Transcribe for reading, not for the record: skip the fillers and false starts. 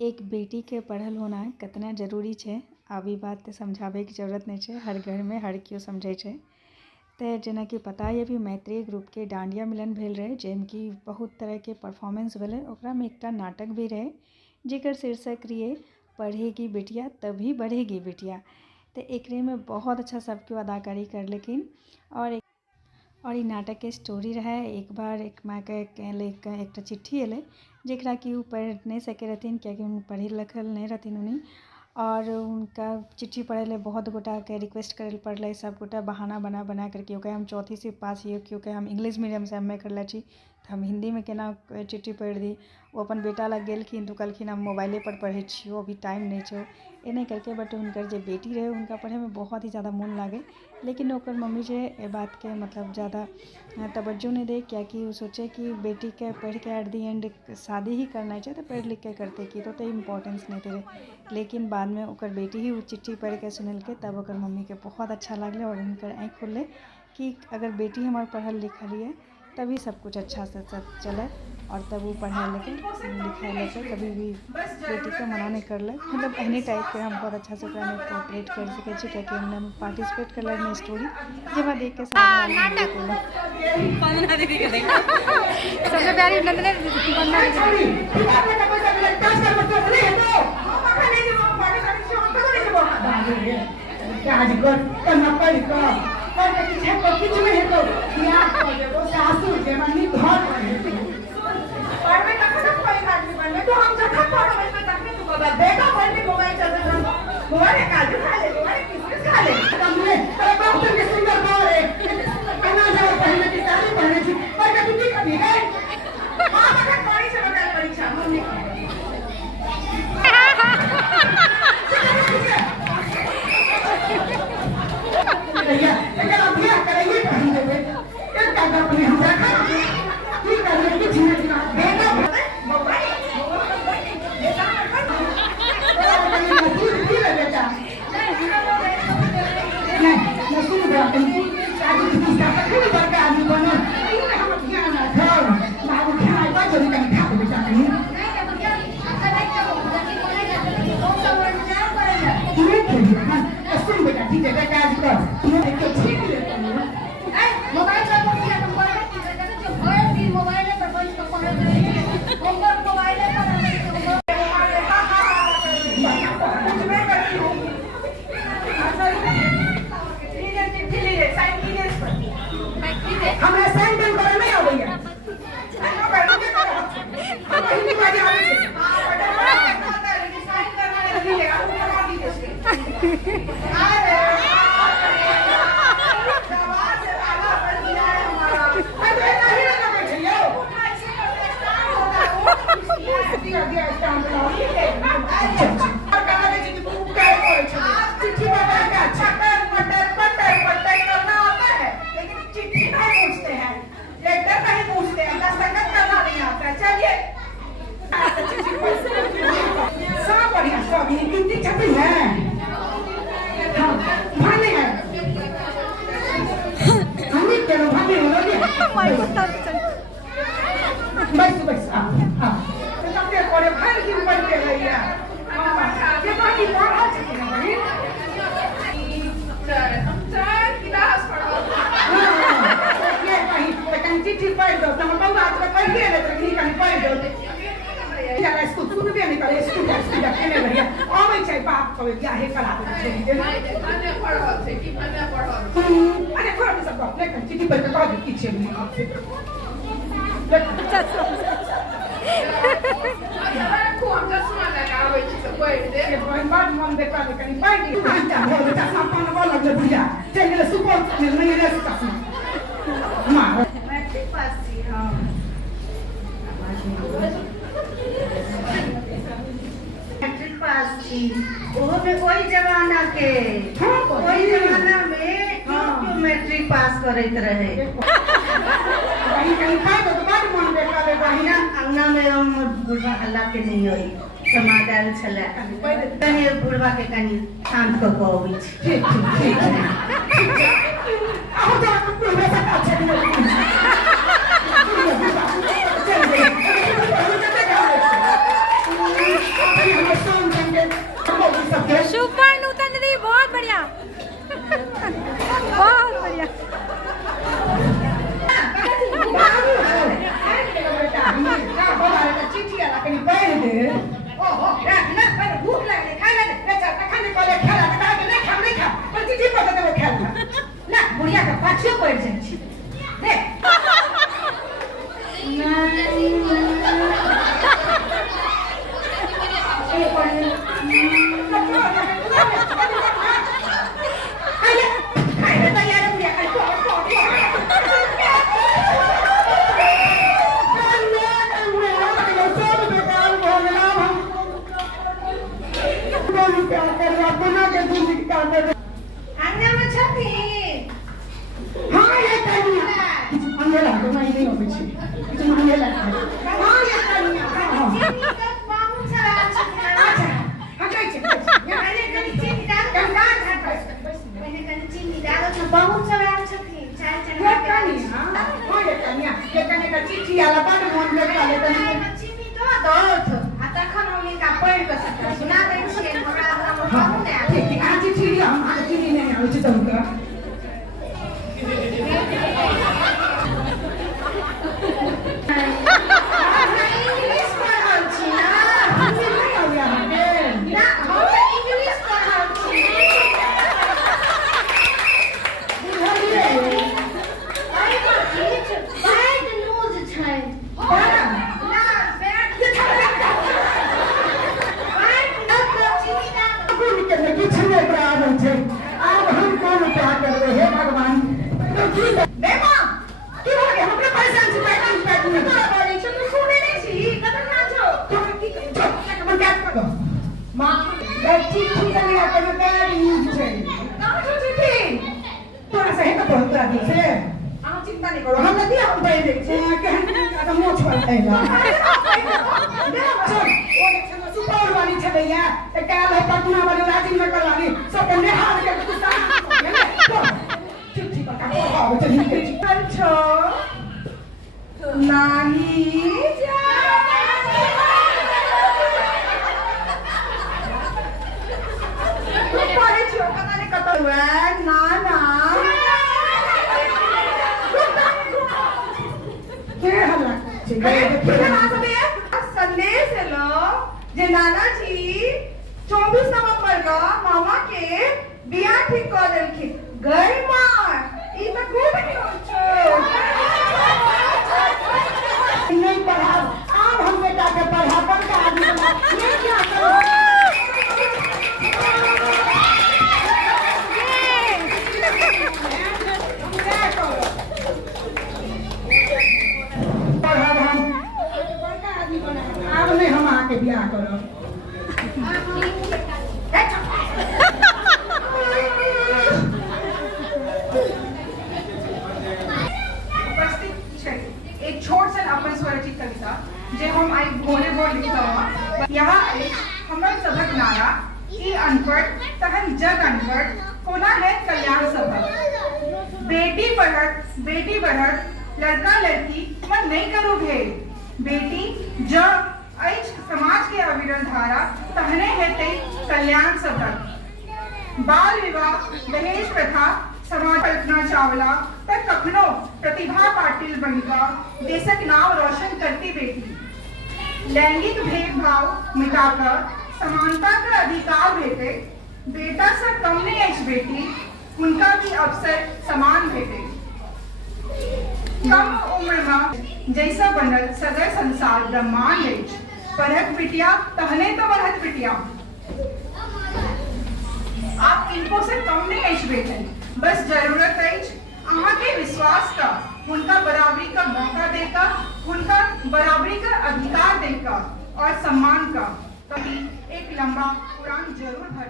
एक बेटी के पढ़ल होना कितना जरूरी है आब ई बात समझावे की जरूरत नहीं है। हर घर में हर क्यों समझे है। तो जेना कि पता है अभी मैत्री ग्रुप के डांडिया मिलन भेल रहे जेम कि बहुत तरह के परफॉर्मेंस भेले। ओकरा में एक नाटक भी रहे जेकर शीर्षक रहे पढ़ेगी बेटिया तभी बढ़ेगी बेटिया। तो एकरे में बहुत अच्छा सब क्यों अदाकारी कर लेकिन और नाटक के स्टोरी रहे। एक बार एक माँ के एक चिट्ठी अल जरा कि पढ़ नहीं सके रहथिन क्या पढ़ल लिखल नहीं रहथिन उन्हीं। और उनका चिट्ठी पढ़े ले बहुत गोटा के रिक्वेस्ट करे पड़े। सब गोटा बहाना बना करके ओके हम चौथी से पास हिए क्योंकि हम इंग्लिश मीडियम से एम ए करले छी तो हम हिंदी में केना चिट्ठी पढ़ दी। वो अपन बेटा लग गेलखिन तो कहलखिन हम मोबाइले पर पढ़े छियो अभी टाइम नहीं छो एने करके। बट उनकर जो बेटी रहे उनका पढ़े में बहुत ही ज़्यादा मन लागे लेकिन ओकर मम्मी जो ए बात के मतलब ज़्यादा तवज्जो नहीं दे क्या कि सोचे कि बेटी के पढ़ के एट दी एंड शादी ही करना चाहिए तो पढ़ लिख के करते कि तो इम्पोर्टेंस नहीं दे। लेकिन बाद में ओकर बेटी ही वो चिट्ठी पढ़ के सुनलके तब ओकर मम्मी के बहुत अच्छा लगले और उनकर आँख खुलले कि अगर बेटी हमार पढ़ल लिखल है तभी सब कुछ अच्छा से सब चले। और तब वो पढ़ाई लेके लिखाई लेके कभी भी बेटी को मना नहीं कर ले। मतलब एनी टाइप के हम बहुत अच्छा से कोऑपरेट कर सके क्या हमने पार्टिसिपेट कर ले स्टोरी जब देख के सबसे प्यारी वही जमाना के वही जमाना में मैट्रिक पास करते रहे। अंगना में हम बुढ़वा हल्ला के नहीं हुई समाज आयल छले कहीं बुढ़वा के कहीं शांत को कहबी कहीं पैर दे ओहो ना पर भूख लगे खाना दे चल खाने पहले खेला का के नहीं खा पर चिट्ठी पर दे खेला ना बुढ़िया का पाछे पड़ जाई छी देख बहुत सब आयल छथिन चाय चढ़ा के चिट्ठी आला बड़ मन में काले चीनी दो दो आ तखन हम इनका पढ़ के सुना दै छियै हमरा कहू ने आ चिट्ठी हम आ चिट्ठी नहीं आबै छै तुमका इंग्लिश पढ़ल छी ना हिंदी नहीं आबै अहाँके ना हम इंग्लिश पढ़ल छी बुझलियै अरे किछ बैड न्यूज छै ना बैड किछु नहि बराबर छै आब हम कोन उपाय करबै हे भगवान देवा की हो गया हमरे परेशान छी पैकिंग तोरा बोलै छै तू सुनै नहि छी कतऽ ना छौ तू की छौ हमर क्या करो मां चिट्ठी देलिए अपन गाड़ी यूज छै कहां छौ चिट्ठी तोरा से है तो तोरा दी से अहाँ चिंता नहीं करो हम नदी हम दे दै छी केहन आदम मोछ पर आइला सुपौल वाली छलैया काल है पटना वाली राजीव नगर वाली सब नेहाल के चिट्ठी पका आबै छै लिखै छी नाही तू पढ़े छियो पता नहीं कतौ है ना ना के हल्ला छै संदेश लो जे नाना जी 24 नवंबर का मामा के बियाह ठीक कर देलखिन गई मार ई त गुड न्यूज छै नहीं पढ़ा अब हम बेटा के पढ़ा बड़का आदमी बना ये क्या करो पढ़ब हम बड़का आदमी बना अब नहीं हम आके बियाह करब एक छोट सन अपन स्वरचित कविता जे हम आई भोरे भोर लिखलहुँ यहाँ हमर सभक नारा ई अनपढ़ तहन जग अनपढ़ कोना है कल्याण सभक बेटी बढ़त लड़का लड़की मन नहीं करू भेद बेटी जब ऐछ समाज के अविरल धारा तहने हेतै कल्याण सभक बाल विवाह दहेज प्रथा समाज कल्पना चावला तक कखनो प्रतिभा पाटिल बनिका देशक नाम रोशन करती बेटी लैंगिक भेदभाव मिटाकर समानता का अधिकार भेटे बेटा से कम नहीं अछि बेटी उनका भी अवसर समान भेटे कम उम्र में जैसा बनल सदर संसार ब्रह्मांड अछि पढ़त बिटिया तहने तो बढ़त बिटिया आप इनको से कम नहीं अछि बेटे बस जरूरत अछि अहाँ के विश्वास का उनका बराबरी का मौका देकर उनका बराबरी का अधिकार देकर और सम्मान का तभी एक लंबा उड़ान जरूर भर